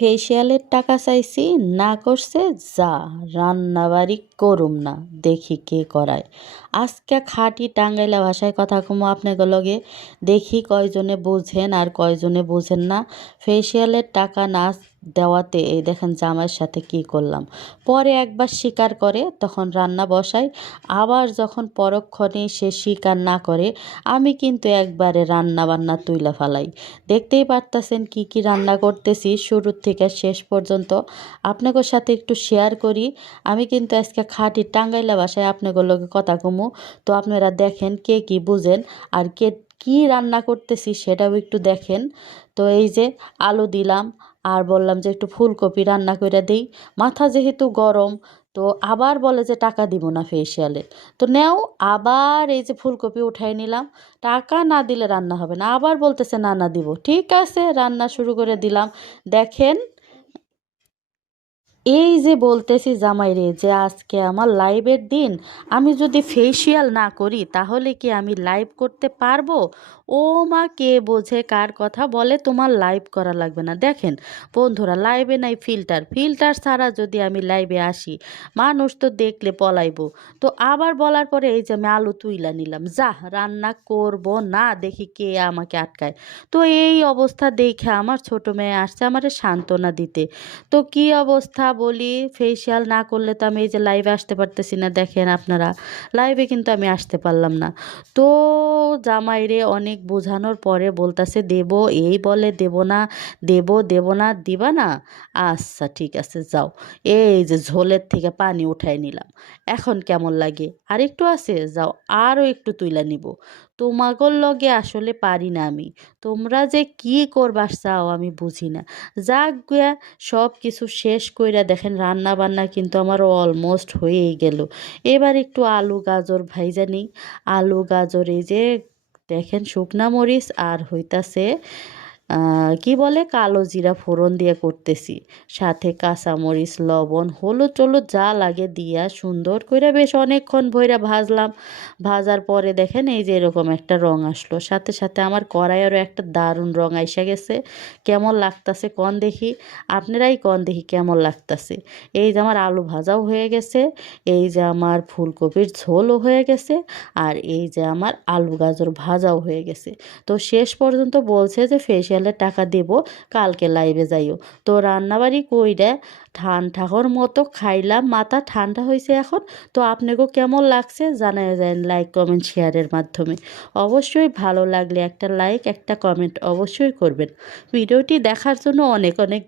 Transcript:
ফেসিয়ালের টাকা চাইছি, না করছে। যা, রান্নাবাড়ি করুম না, দেখি কে করায়। আজকে খাঁটি টাঙ্গাইলা ভাষায় কথা কমু আপনাকে লগে। দেখি কয়জনে বুঝেন আর কয়জনে বুঝেন না। ফেসিয়ালের টাকা না দেওয়াতে এই দেখেন জামাইয়ের সাথে কি করলাম। পরে একবার স্বীকার করে তখন রান্না বসাই, আবার যখন পরক্ষণে সে স্বীকার না করে আমি কিন্তু একবারে রান্না বান্না তুইলা ফালাই। দেখতেই পারতাছেন কি কি রান্না করতেছি শুরু থেকে শেষ পর্যন্ত আপনাদের সাথে একটু শেয়ার করি। আমি কিন্তু আজকে খাঁটি টাঙ্গাইলা ভাষায় আপনাদের লগে কথা কমু। তো আপনারা দেখেন কে কি বুঝেন আর কে কি রান্না করতেছি সেটাও একটু দেখেন। তো এই যে আলু দিলাম আর বললাম যে একটু ফুলকপি রান্না করে দিই। মাথা যেহেতু গরম, তো আবার বলে যে টাকা দিব না ফেসিয়ালে। তো নেও, আবার এই যে ফুলকপি উঠাই নিলাম। টাকা না দিলে রান্না হবে না, আবার বলতেছে না না দিব। ঠিক আছে, রান্না শুরু করে দিলাম। দেখেন, এই যে বলতেছি জামাইরে যে আজকে আমার লাইভের দিন, আমি যদি ফেসিয়াল না করি তাহলে কি আমি লাইভ করতে পারবো? ও মা, কে বোঝে কার কথা, বলে তোমার লাইভ করা লাগবে না। দেখেন বন্ধুরা, লাইভে নাই ফিল্টার, ফিল্টার ছাড়া যদি আমি লাইভে আসি মানুষ তো দেখলে পলাইবো। তো আবার বলার পরে এই যে আমি আলু তুইলা নিলাম, যা রান্না করব না, দেখি কে আমাকে আটকায়। তো এই অবস্থা দেখে আমার ছোট মেয়ে আসছে আমারে সান্ত্বনা দিতে। তো কি অবস্থা বলি, ফেসিয়াল না করলে তো আমি এই যে লাইভে আসতে পারতেছি না। দেখেন আপনারা, লাইভে কিন্তু আমি আসতে পারলাম না। তো জামাইরে অনেক বোঝানোর পরে বলতাছে দেব, এই বলে দেব না, দেব দেব না, দিবা না? আচ্ছা ঠিক আছে যাও। এই যে ঝোলের থেকে পানি উঠাই নিলাম। এখন কেমন লাগে? আর একটু আছে, যাও আরও একটু তুইলা নিব। তোমাগর লগে আসলে পারি না আমি। তোমরা যে কি করবার চাও আমি বুঝি না। যাক গিয়া, সব কিছু শেষ কইরা দেখেন রান্না বান্না কিন্তু আমার অলমোস্ট হয়েই গেল। এবার একটু আলু গাজর ভাইজা নিই। আলু গাজর এই যে দেখেন শুকনা মরিচ আর হইতাছে কি বলে কালো জিরা ফোড়ন দিয়ে করতেছি। সাথে কাঁচামরিচ, লবণ, হলুদ টলুদ যা লাগে দিয়া সুন্দর করে বেশ অনেকক্ষণ ভইরা ভাজলাম। ভাজার পরে দেখেন এই যে এরকম একটা রং আসলো, সাথে সাথে আমার কড়াইয়েরও একটা দারুণ রং আইসা গেছে। কেমন লাগতাছে কন দেখি, আপনারাই কন দেখি কেমন লাগতাছে। এই যে আমার আলু ভাজাও হয়ে গেছে, এই যে আমার ফুলকপির ঝোলও হয়ে গেছে, আর এই যে আমার আলু গাজর ভাজাও হয়ে গেছে। তো শেষ পর্যন্ত বলছে যে ফেসিয়ালের টাকা দেব, কালকে লাইভে যাইও। তো রান্নাবাড়ি কইরা ঠান্ডার মতো খাইলাম, মাথা ঠান্ডা হয়েছে এখন। তো আপনাকেও কেমন লাগছে জানায় যায় লাইক কমেন্ট শেয়ারের মাধ্যমে। অবশ্যই ভালো লাগলে একটা লাইক একটা কমেন্ট অবশ্যই করবেন। ভিডিওটি দেখার জন্য অনেক অনেক